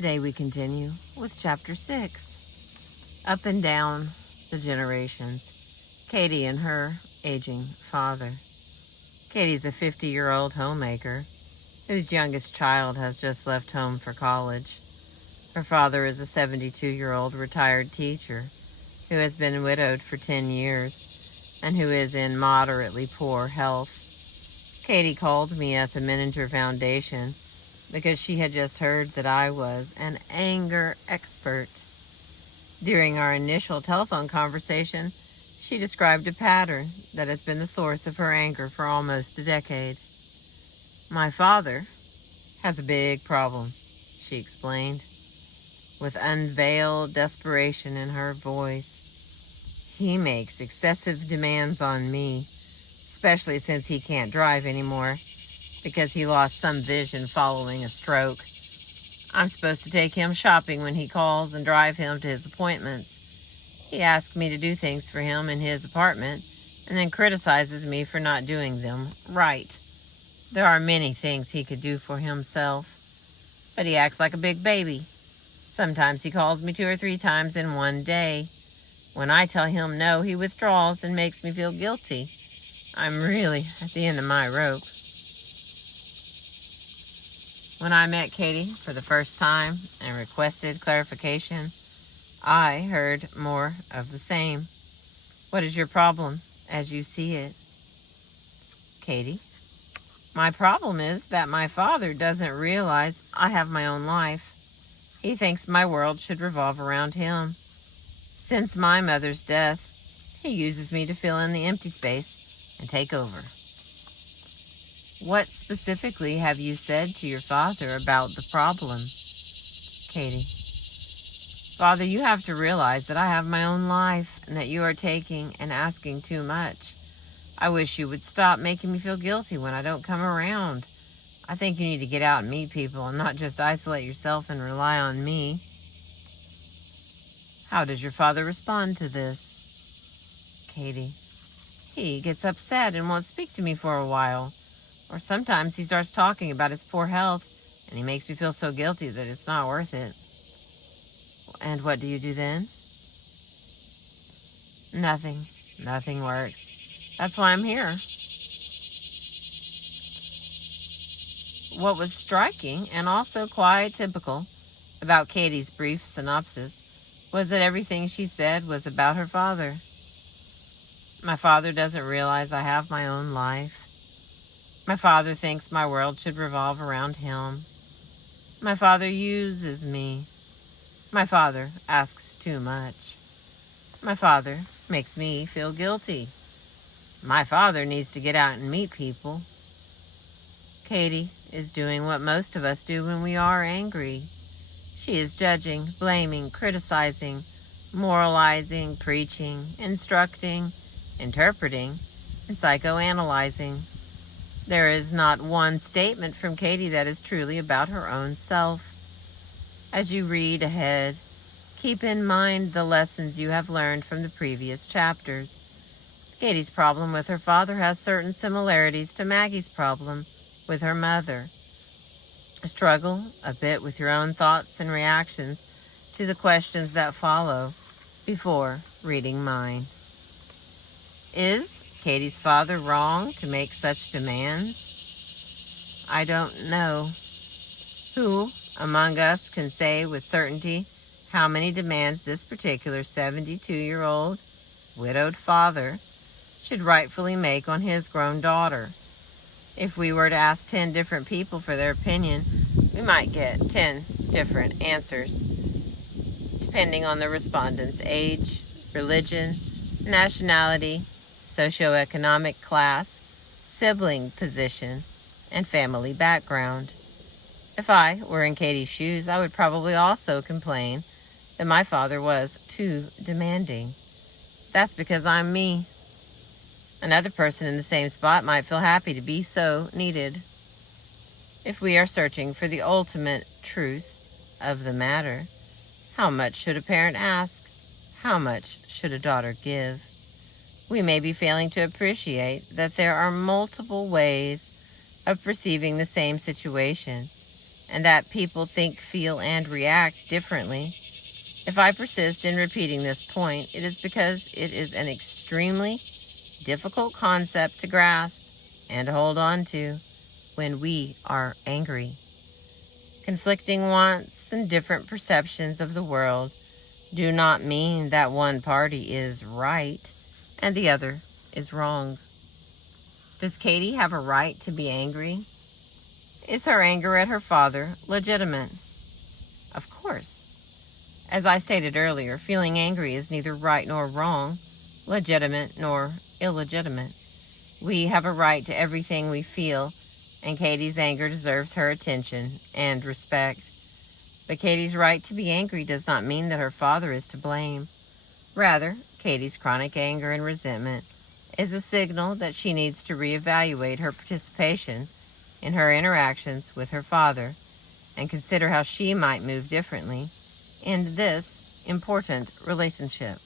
Today we continue with Chapter 6, Up and Down the Generations, Katy and her aging father. Katy's a 50-year-old homemaker whose youngest child has just left home for college. Her father is a 72-year-old retired teacher who has been widowed for 10 years and who is in moderately poor health. Katy called me at the Menninger Foundation because she had just heard that I was an anger expert. During our initial telephone conversation, she described a pattern that has been the source of her anger for almost a decade. My father has a big problem, she explained, with unveiled desperation in her voice. He makes excessive demands on me, especially since he can't drive anymore because he lost some vision following a stroke. I'm supposed to take him shopping when he calls and drive him to his appointments. He asks me to do things for him in his apartment and then criticizes me for not doing them right. There are many things he could do for himself, but he acts like a big baby. Sometimes he calls me 2 or 3 times in one day. When I tell him no, he withdraws and makes me feel guilty. I'm really at the end of my rope. When I met Katy for the first time and requested clarification, I heard more of the same. What is your problem as you see it? Katy, my problem is that my father doesn't realize I have my own life. He thinks my world should revolve around him. Since my mother's death, he uses me to fill in the empty space and take over. What specifically have you said to your father about the problem? Katy, Father, you have to realize that I have my own life and that you are taking and asking too much. I wish you would stop making me feel guilty when I don't come around. I think you need to get out and meet people and not just isolate yourself and rely on me. How does your father respond to this? Katy, he gets upset and won't speak to me for a while. Or sometimes he starts talking about his poor health, and he makes me feel so guilty that it's not worth it. And what do you do then? Nothing. Nothing works. That's why I'm here. What was striking and also quite typical about Katy's brief synopsis was that everything she said was about her father. My father doesn't realize I have my own life. My father thinks my world should revolve around him. My father uses me. My father asks too much. My father makes me feel guilty. My father needs to get out and meet people. Katy is doing what most of us do when we are angry. She is judging, blaming, criticizing, moralizing, preaching, instructing, interpreting, and psychoanalyzing. There is not one statement from Katy that is truly about her own self. As you read ahead, keep in mind the lessons you have learned from the previous chapters. Katy's problem with her father has certain similarities to Maggie's problem with her mother. Struggle a bit with your own thoughts and reactions to the questions that follow before reading mine. Is Katy's father wrong to make such demands? I don't know. Who among us can say with certainty how many demands this particular 72-year-old widowed father should rightfully make on his grown daughter? If we were to ask 10 different people for their opinion, we might get 10 different answers, depending on the respondent's age, religion, nationality, socioeconomic class, sibling position, and family background. If I were in Katy's shoes, I would probably also complain that my father was too demanding. That's because I'm me. Another person in the same spot might feel happy to be so needed. If we are searching for the ultimate truth of the matter, how much should a parent ask? How much should a daughter give? We may be failing to appreciate that there are multiple ways of perceiving the same situation, and that people think, feel, and react differently. If I persist in repeating this point, it is because it is an extremely difficult concept to grasp and hold on to when we are angry. Conflicting wants and different perceptions of the world do not mean that one party is right and the other is wrong. Does Katy have a right to be angry? Is her anger at her father legitimate? Of course. As I stated earlier, feeling angry is neither right nor wrong, legitimate nor illegitimate. We have a right to everything we feel, and Katy's anger deserves her attention and respect. But Katy's right to be angry does not mean that her father is to blame. Rather, Katy's chronic anger and resentment is a signal that she needs to reevaluate her participation in her interactions with her father and consider how she might move differently in this important relationship.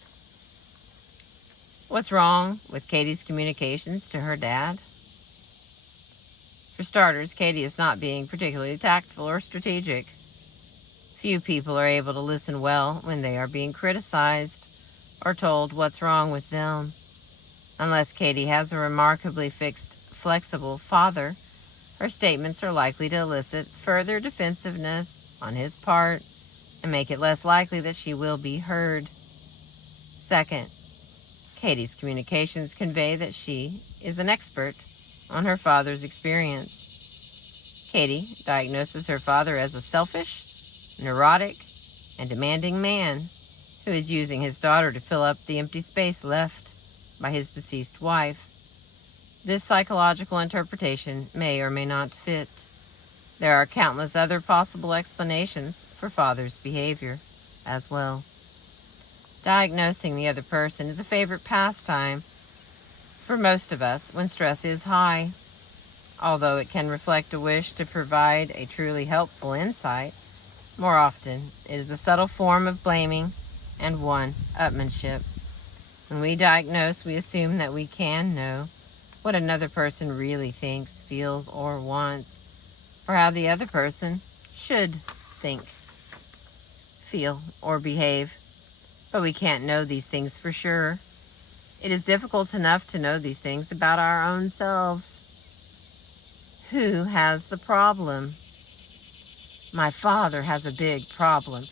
What's wrong with Katy's communications to her dad? For starters, Katy is not being particularly tactful or strategic. Few people are able to listen well when they are being criticized or told what's wrong with them. Unless Katy has a remarkably flexible father, her statements are likely to elicit further defensiveness on his part and make it less likely that she will be heard. Second, Katy's communications convey that she is an expert on her father's experience. Katy diagnoses her father as a selfish, neurotic, and demanding man who is using his daughter to fill up the empty space left by his deceased wife. This psychological interpretation may or may not fit. There are countless other possible explanations for father's behavior as well. Diagnosing the other person is a favorite pastime for most of us when stress is high. Although it can reflect a wish to provide a truly helpful insight, more often it is a subtle form of blaming and one-upmanship. When we diagnose, we assume that we can know what another person really thinks, feels, or wants, or how the other person should think, feel, or behave. But we can't know these things for sure. It is difficult enough to know these things about our own selves. Who has the problem? My father has a big problem.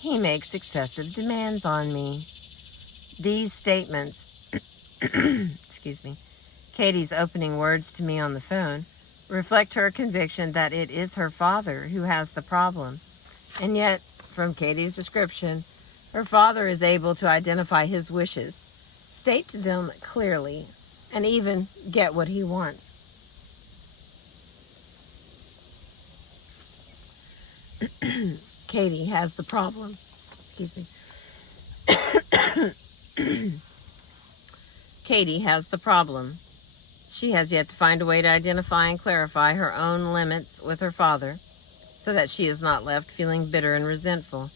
He makes excessive demands on me. These statements, Katy's opening words to me on the phone, reflect her conviction that it is her father who has the problem. And yet, from Katy's description, her father is able to identify his wishes, state to them clearly, and even get what he wants. Katy has the problem. Katy has the problem. She has yet to find a way to identify and clarify her own limits with her father, so that she is not left feeling bitter and resentful.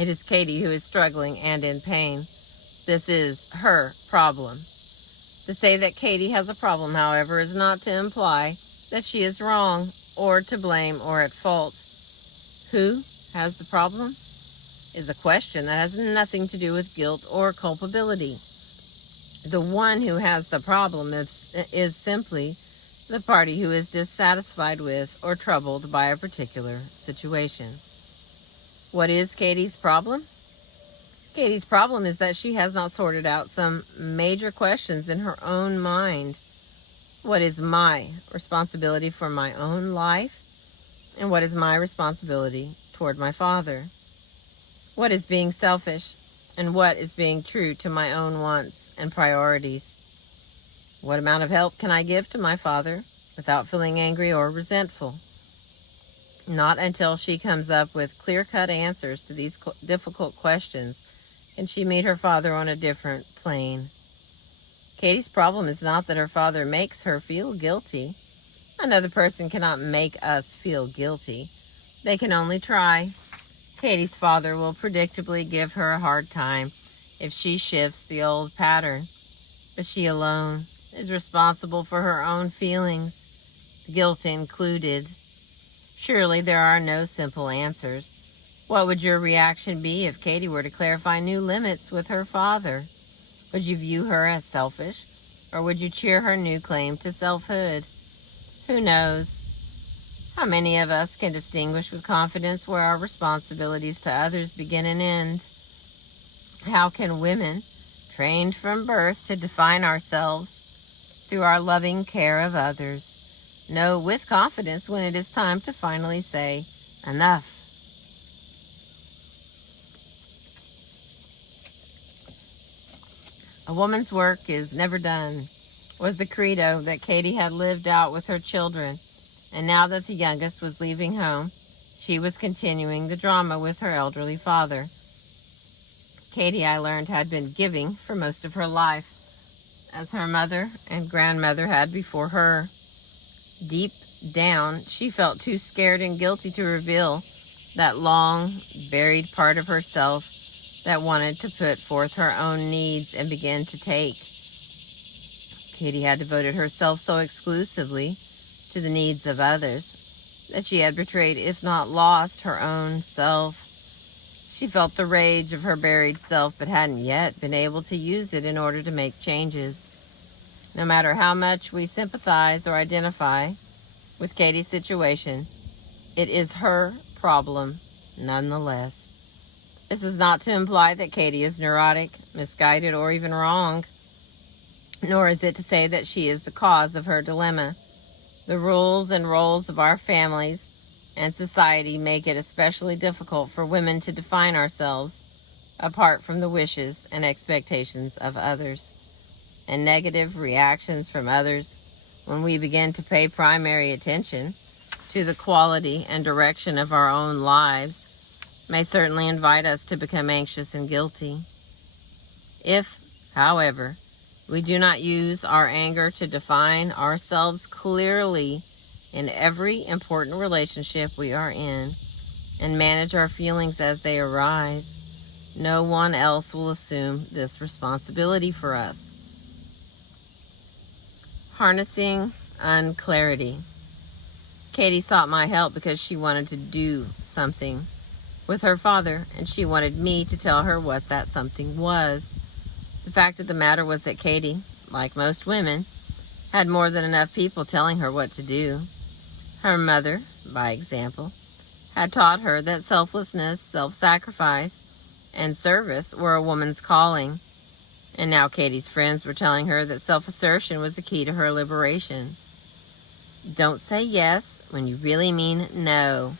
It is Katy who is struggling and in pain. This is her problem. To say that Katy has a problem, however, is not to imply that she is wrong or to blame or at fault. Who has the problem is a question that has nothing to do with guilt or culpability. The one who has the problem is simply the party who is dissatisfied with or troubled by a particular situation. What is Katy's problem? Katy's problem is that she has not sorted out some major questions in her own mind. What is my responsibility for my own life? And what is my responsibility toward my father? What is being selfish? And what is being true to my own wants and priorities? What amount of help can I give to my father without feeling angry or resentful? Not until she comes up with clear-cut answers to these difficult questions can she meet her father on a different plane. Katy's problem is not that her father makes her feel guilty. Another person cannot make us feel guilty. They can only try. Katy's father will predictably give her a hard time if she shifts the old pattern, but she alone is responsible for her own feelings, guilt included. Surely there are no simple answers. What would your reaction be if Katy were to clarify new limits with her father? Would you view her as selfish, or would you cheer her new claim to selfhood? Who knows? How many of us can distinguish with confidence where our responsibilities to others begin and end? How can women, trained from birth to define ourselves through our loving care of others, know with confidence when it is time to finally say, enough? A woman's work is never done, was the credo that Katy had lived out with her children, and now that the youngest was leaving home, she was continuing the drama with her elderly father. Katy, I learned, had been giving for most of her life, as her mother and grandmother had before her. Deep down, she felt too scared and guilty to reveal that long, buried part of herself that wanted to put forth her own needs and begin to take. Katy had devoted herself so exclusively to the needs of others that she had betrayed, if not lost, her own self. She felt the rage of her buried self, but hadn't yet been able to use it in order to make changes. No matter how much we sympathize or identify with Katy's situation, it is her problem nonetheless. This is not to imply that Katy is neurotic, misguided, or even wrong, nor is it to say that she is the cause of her dilemma. The rules and roles of our families and society make it especially difficult for women to define ourselves apart from the wishes and expectations of others. And negative reactions from others, when we begin to pay primary attention to the quality and direction of our own lives, may certainly invite us to become anxious and guilty. If, however, we do not use our anger to define ourselves clearly in every important relationship we are in, and manage our feelings as they arise, no one else will assume this responsibility for us. Harnessing unclarity. Katy sought my help because she wanted to do something with her father, and she wanted me to tell her what that something was. The fact of the matter was that Katy, like most women, had more than enough people telling her what to do. Her mother, by example, had taught her that selflessness, self-sacrifice, and service were a woman's calling. And now Katy's friends were telling her that self-assertion was the key to her liberation. Don't say yes when you really mean no,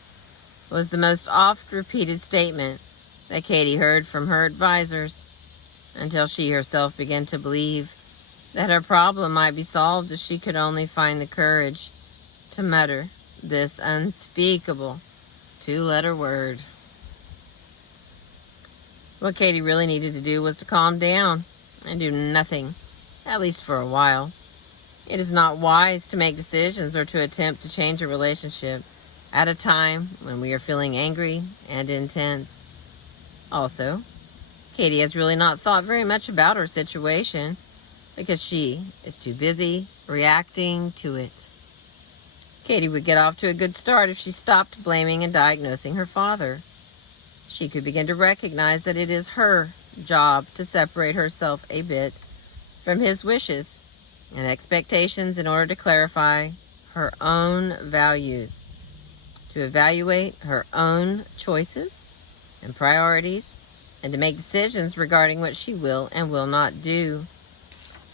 was the most oft-repeated statement that Katy heard from her advisors, until she herself began to believe that her problem might be solved if she could only find the courage to mutter this unspeakable two-letter word. What Katy really needed to do was to calm down and do nothing, at least for a while. It is not wise to make decisions or to attempt to change a relationship at a time when we are feeling angry and intense. Also, Katy has really not thought very much about her situation because she is too busy reacting to it. Katy would get off to a good start if she stopped blaming and diagnosing her father. She could begin to recognize that it is her job to separate herself a bit from his wishes and expectations in order to clarify her own values, to evaluate her own choices and priorities, and to make decisions regarding what she will and will not do.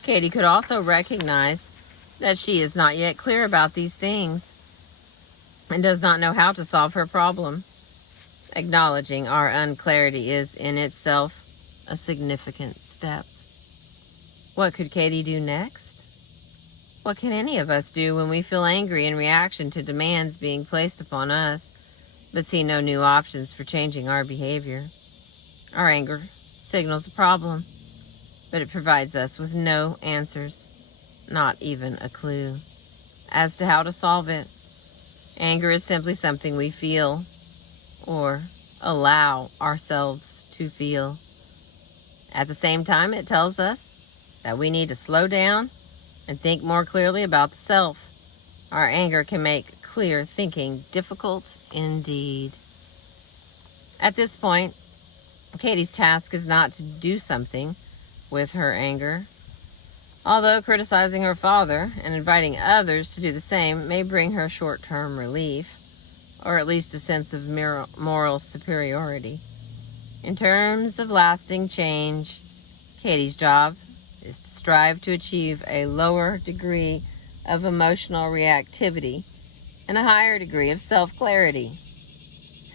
Katy could also recognize that she is not yet clear about these things and does not know how to solve her problem. Acknowledging our unclarity is in itself a significant step. What could Katy do next? What can any of us do when we feel angry in reaction to demands being placed upon us, but see no new options for changing our behavior? Our anger signals a problem, but it provides us with no answers, not even a clue, as to how to solve it. Anger is simply something we feel or allow ourselves to feel. At the same time, it tells us that we need to slow down and think more clearly about the self. Our anger can make clear thinking difficult indeed. At this point, Katy's task is not to do something with her anger. Although criticizing her father and inviting others to do the same may bring her short-term relief, or at least a sense of moral superiority. In terms of lasting change, Katy's job is to strive to achieve a lower degree of emotional reactivity and a higher degree of self-clarity.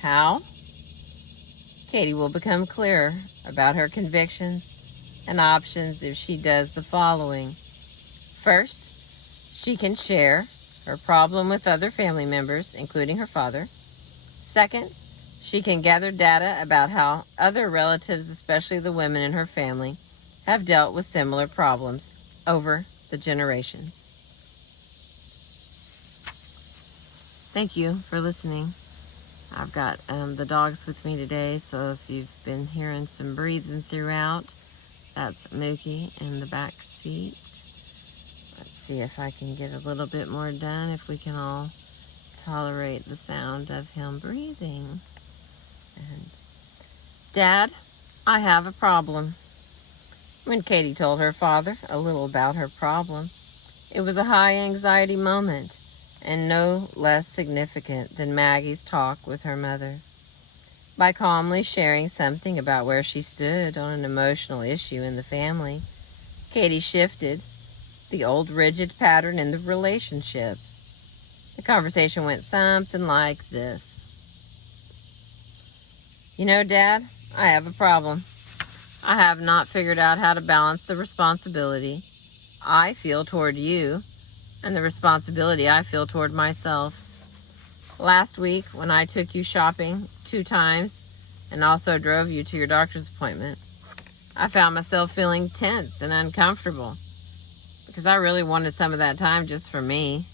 How? Katy will become clearer about her convictions and options if she does the following. First, she can share her problem with other family members, including her father. Second, she can gather data about how other relatives, especially the women in her family, have dealt with similar problems over the generations. Thank you for listening. I've got the dogs with me today, so if you've been hearing some breathing throughout, that's Mookie in the back seat. Let's see if I can get a little bit more done, if we can all tolerate the sound of him breathing. And Dad, I have a problem. When Katy told her father a little about her problem, it was a high anxiety moment, and no less significant than Maggie's talk with her mother. By calmly sharing something about where she stood on an emotional issue in the family, Katy shifted the old rigid pattern in the relationship. The conversation went something like this. You know, Dad, I have a problem. I have not figured out how to balance the responsibility I feel toward you and the responsibility I feel toward myself. Last week, when I took you shopping 2 times and also drove you to your doctor's appointment, I found myself feeling tense and uncomfortable because I really wanted some of that time just for me.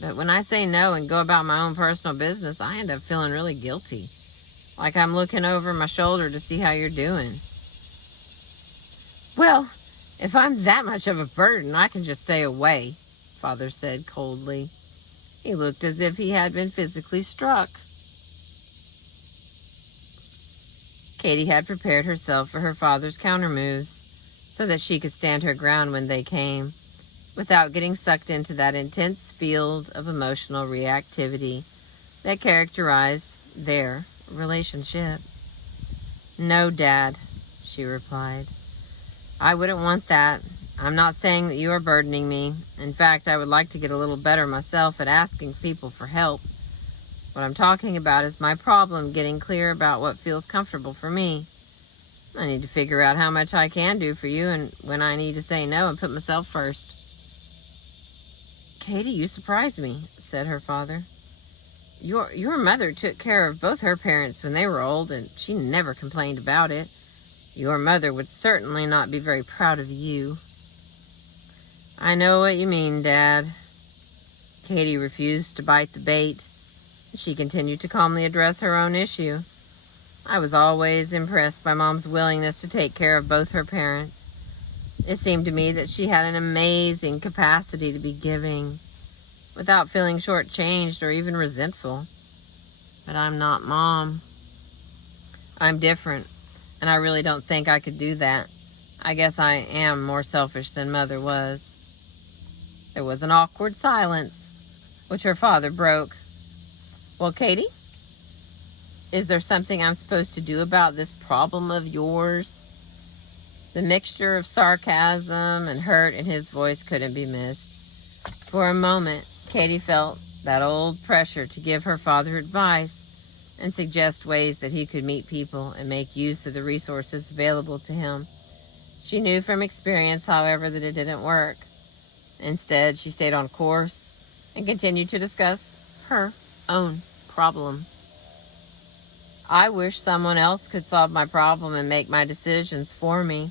But when I say no and go about my own personal business, I end up feeling really guilty, like I'm looking over my shoulder to see how you're doing. Well, if I'm that much of a burden, I can just stay away, Father said coldly. He looked as if he had been physically struck. Katy had prepared herself for her father's countermoves so that she could stand her ground when they came, without getting sucked into that intense field of emotional reactivity that characterized their relationship. No, Dad, she replied. I wouldn't want that. I'm not saying that you are burdening me. In fact, I would like to get a little better myself at asking people for help. What I'm talking about is my problem getting clear about what feels comfortable for me. I need to figure out how much I can do for you and when I need to say no and put myself first. Katy, you surprise me, said her father. Your mother took care of both her parents when they were old, and she never complained about it. Your mother would certainly not be very proud of you. I know what you mean, Dad. Katy refused to bite the bait. She continued to calmly address her own issue. I was always impressed by Mom's willingness to take care of both her parents. It seemed to me that she had an amazing capacity to be giving, without feeling shortchanged or even resentful. But I'm not Mom. I'm different, and I really don't think I could do that. I guess I am more selfish than Mother was. There was an awkward silence, which her father broke. Well, Katy, is there something I'm supposed to do about this problem of yours? The mixture of sarcasm and hurt in his voice couldn't be missed. For a moment, Katy felt that old pressure to give her father advice and suggest ways that he could meet people and make use of the resources available to him. She knew from experience, however, that it didn't work. Instead, she stayed on course and continued to discuss her own problem. I wish someone else could solve my problem and make my decisions for me,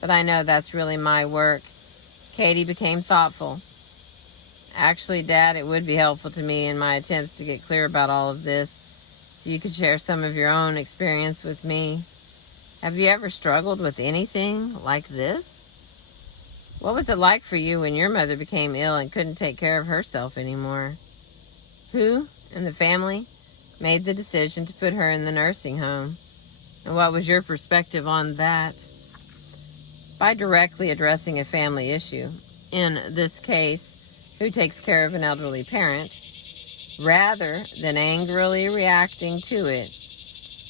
but I know that's really my work. Katy became thoughtful. Actually, Dad, it would be helpful to me in my attempts to get clear about all of this if you could share some of your own experience with me. Have you ever struggled with anything like this? What was it like for you when your mother became ill and couldn't take care of herself anymore? Who in the family made the decision to put her in the nursing home? And what was your perspective on that? By directly addressing a family issue, in this case, who takes care of an elderly parent, rather than angrily reacting to it,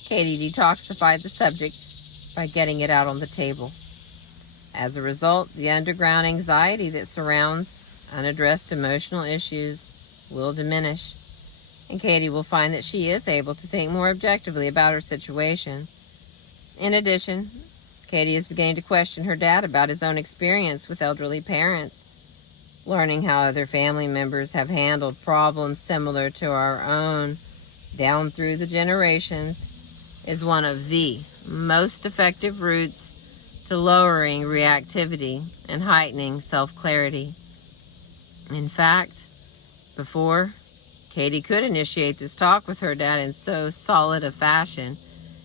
Katy detoxified the subject by getting it out on the table. As a result, the underground anxiety that surrounds unaddressed emotional issues will diminish, and Katy will find that she is able to think more objectively about her situation. In addition, Katy is beginning to question her dad about his own experience with elderly parents. Learning how other family members have handled problems similar to our own down through the generations is one of the most effective routes to lowering reactivity and heightening self-clarity. In fact, before Katy could initiate this talk with her dad in so solid a fashion,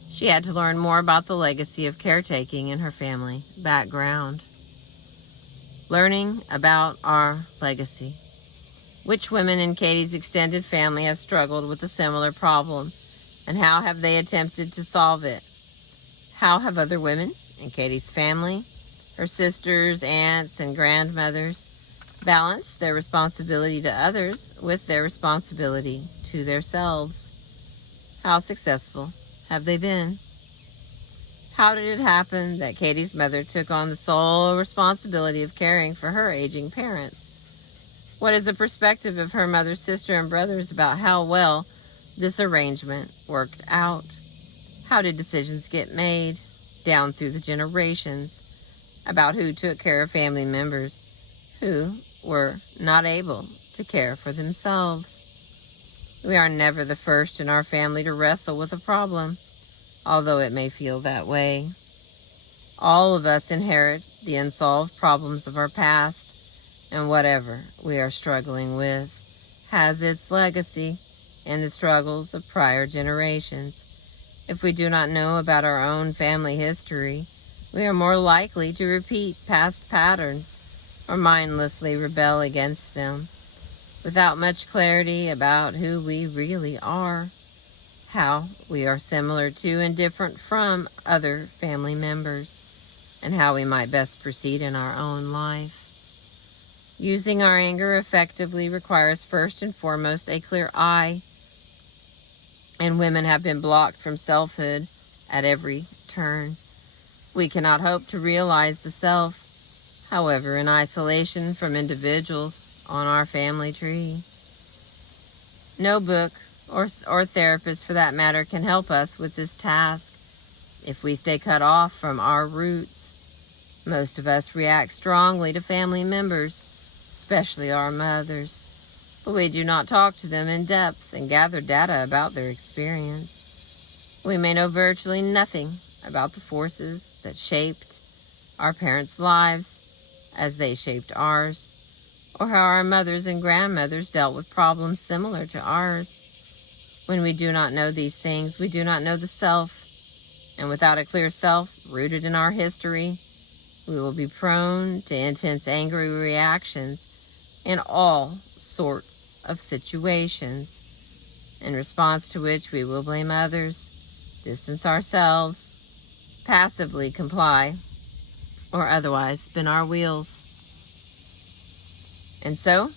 she had to learn more about the legacy of caretaking in her family background. Learning about our legacy. Which women in Katy's extended family have struggled with a similar problem, and how have they attempted to solve it? How have other women in Katy's family, her sisters, aunts, and grandmothers, balanced their responsibility to others with their responsibility to themselves? How successful have they been? How did it happen that Katy's mother took on the sole responsibility of caring for her aging parents? What is the perspective of her mother's sister and brothers about how well this arrangement worked out? How did decisions get made down through the generations about who took care of family members who were not able to care for themselves? We are never the first in our family to wrestle with a problem, although it may feel that way. All of us inherit the unsolved problems of our past, and whatever we are struggling with has its legacy in the struggles of prior generations. If we do not know about our own family history, we are more likely to repeat past patterns or mindlessly rebel against them, without much clarity about who we really are, how we are similar to and different from other family members, and how we might best proceed in our own life. Using our anger effectively requires first and foremost a clear eye, and women have been blocked from selfhood at every turn. We cannot hope to realize the self, however, in isolation from individuals on our family tree. No book or therapist, for that matter, can help us with this task if we stay cut off from our roots. Most of us react strongly to family members, especially our mothers, but we do not talk to them in depth and gather data about their experience. We may know virtually nothing about the forces that shaped our parents' lives as they shaped ours, or how our mothers and grandmothers dealt with problems similar to ours. When we do not know these things, we do not know the self, and without a clear self rooted in our history, we will be prone to intense angry reactions in all sorts of situations, in response to which we will blame others, distance ourselves, passively comply, or otherwise spin our wheels. And so,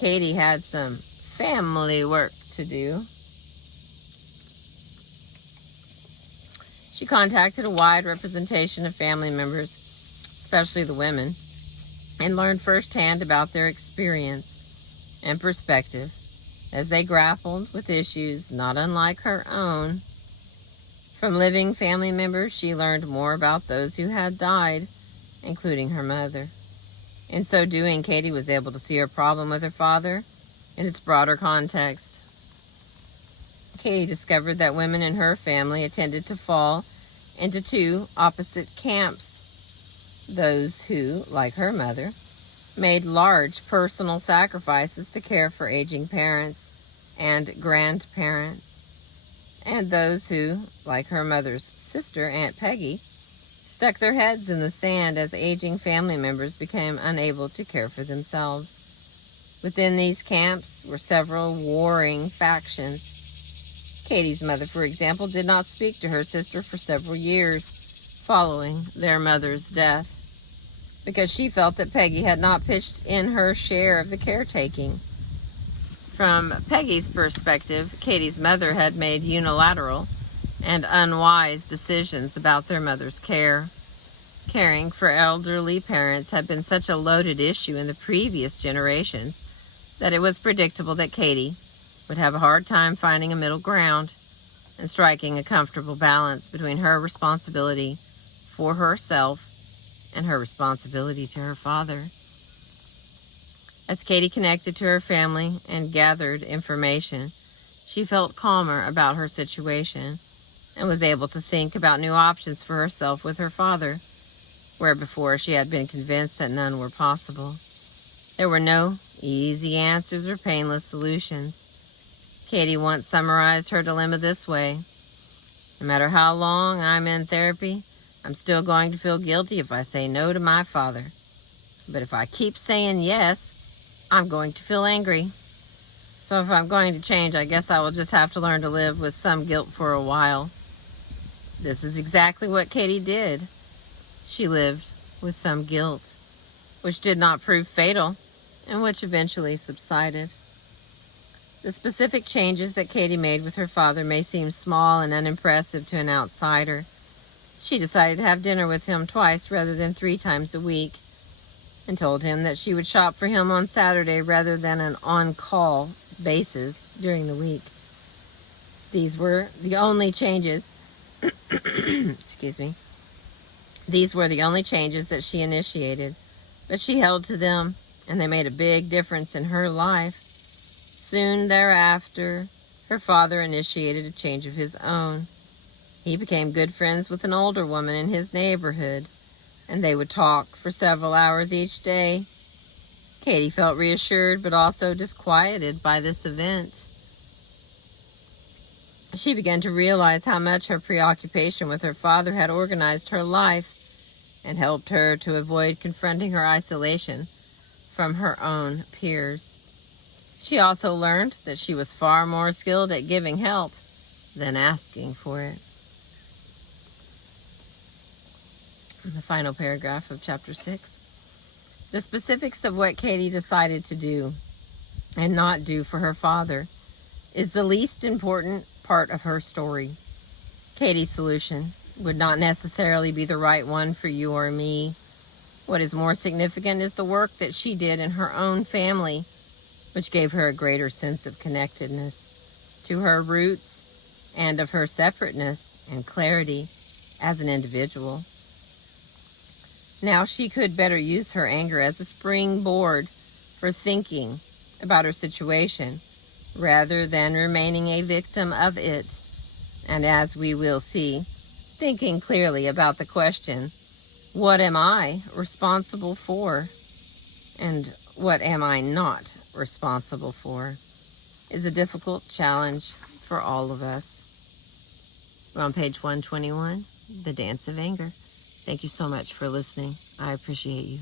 Katy had some family work to do. She contacted a wide representation of family members, especially the women, and learned firsthand about their experience and perspective as they grappled with issues not unlike her own. From living family members, she learned more about those who had died, including her mother. In so doing, Katy was able to see her problem with her father in its broader context. Katy discovered that women in her family tended to fall into two opposite camps. Those who, like her mother, made large personal sacrifices to care for aging parents and grandparents, and those who, like her mother's sister, Aunt Peggy, stuck their heads in the sand as aging family members became unable to care for themselves. Within these camps were several warring factions. Katy's mother, for example, did not speak to her sister for several years following their mother's death, because she felt that Peggy had not pitched in her share of the caretaking. From Peggy's perspective, Katy's mother had made unilateral and unwise decisions about their mother's care. Caring for elderly parents had been such a loaded issue in the previous generations that it was predictable that Katy would have a hard time finding a middle ground and striking a comfortable balance between her responsibility for herself and her responsibility to her father. As Katy connected to her family and gathered information, she felt calmer about her situation and was able to think about new options for herself with her father, where before she had been convinced that none were possible. There were no easy answers or painless solutions. Katy once summarized her dilemma this way: "No matter how long I'm in therapy, I'm still going to feel guilty if I say no to my father. But if I keep saying yes, I'm going to feel angry. So if I'm going to change, I guess I will just have to learn to live with some guilt for a while." This is exactly what Katy did. She lived with some guilt, which did not prove fatal, and which eventually subsided. The specific changes that Katy made with her father may seem small and unimpressive to an outsider. She decided to have dinner with him twice rather than 3 times a week, and told him that she would shop for him on Saturday rather than an on-call basis during the week. These were the only changes excuse me. These were the only changes that she initiated, but she held to them, and they made a big difference in her life. Soon thereafter, her father initiated a change of his own. He became good friends with an older woman in his neighborhood, and they would talk for several hours each day. Katy felt reassured but also disquieted by this event. She began to realize how much her preoccupation with her father had organized her life and helped her to avoid confronting her isolation from her own peers. She also learned that she was far more skilled at giving help than asking for it. The final paragraph of chapter 6. The specifics of what Katy decided to do and not do for her father is the least important part of her story. Katy's solution would not necessarily be the right one for you or me. What is more significant is the work that she did in her own family, which gave her a greater sense of connectedness to her roots and of her separateness and clarity as an individual. Now she could better use her anger as a springboard for thinking about her situation rather than remaining a victim of it. And as we will see, thinking clearly about the question, what am I responsible for? And what am I not responsible for? Is a difficult challenge for all of us. We're on page 121, The Dance of Anger. Thank you so much for listening. I appreciate you.